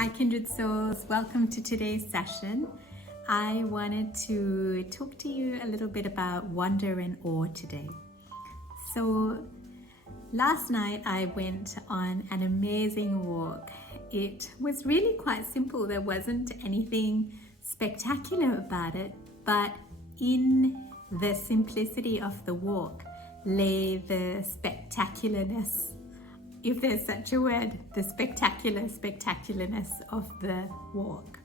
Hi kindred souls, welcome to today's session. I wanted to talk to you a little bit about wonder and awe today. So last night I went on an amazing walk. It was really quite simple. There wasn't anything spectacular about it, but in the simplicity of the walk lay the spectacularness, if there's such a word, the spectacularness of the walk.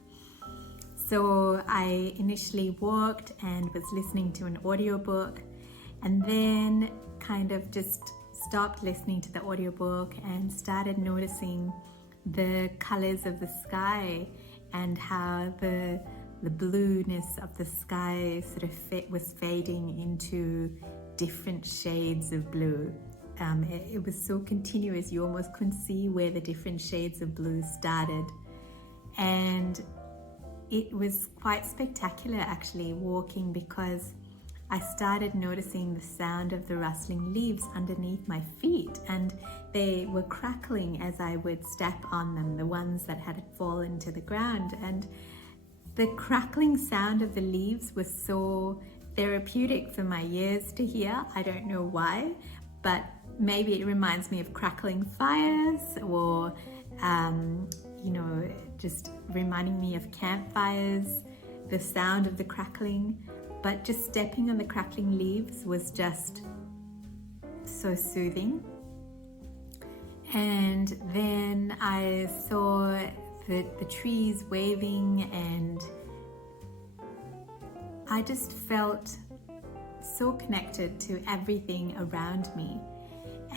So I initially walked and was listening to an audiobook, and then kind of just stopped listening to the audiobook and started noticing the colors of the sky and how the blueness of the sky sort of was fading into different shades of blue. It was so continuous, you almost couldn't see where the different shades of blue started. And it was quite spectacular actually walking, because I started noticing the sound of the rustling leaves underneath my feet, and they were crackling as I would step on them, the ones that had fallen to the ground. And the crackling sound of the leaves was so therapeutic for my ears to hear. I don't know why, but maybe it reminds me of crackling fires, or just reminding me of campfires, the sound of the crackling. But just stepping on the crackling leaves was just so soothing. And then I saw the trees waving, and I just felt so connected to everything around me.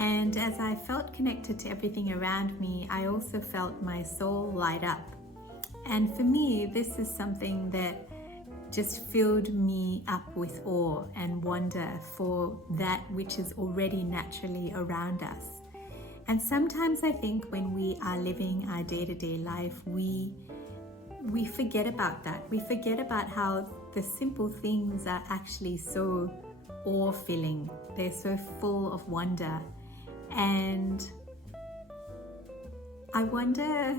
And as I felt connected to everything around me, I also felt my soul light up. And for me, this is something that just filled me up with awe and wonder for that which is already naturally around us. And sometimes I think when we are living our day-to-day life, we forget about that. We forget about how the simple things are actually so awe-filling. They're so full of wonder. And I wonder,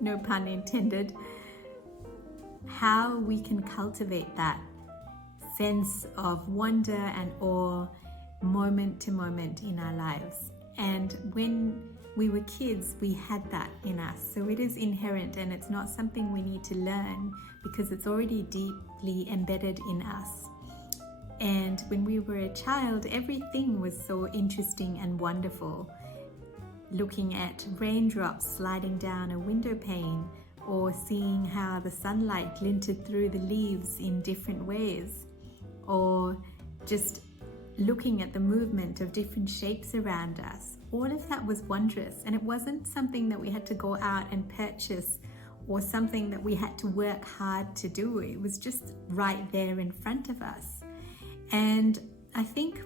no pun intended, how we can cultivate that sense of wonder and awe moment to moment in our lives. And when we were kids, we had that in us. So it is inherent, and it's not something we need to learn, because it's already deeply embedded in us. And when we were a child, everything was so interesting and wonderful. Looking at raindrops sliding down a window pane, or seeing how the sunlight glinted through the leaves in different ways, or just looking at the movement of different shapes around us. All of that was wondrous, and it wasn't something that we had to go out and purchase or something that we had to work hard to do. It was just right there in front of us. And I think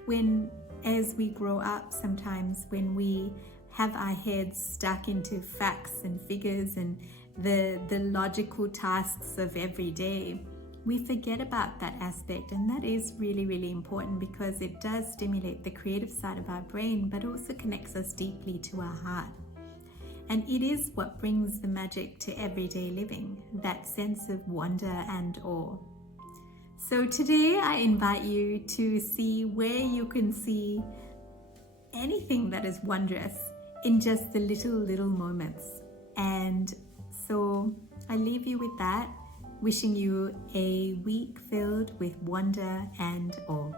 as we grow up, sometimes when we have our heads stuck into facts and figures and the logical tasks of every day, we forget about that aspect. And that is really, really important, because it does stimulate the creative side of our brain, but also connects us deeply to our heart. And it is what brings the magic to everyday living, that sense of wonder and awe. So today I invite you to see where you can see anything that is wondrous in just the little moments. And so I leave you with that, wishing you a week filled with wonder and awe.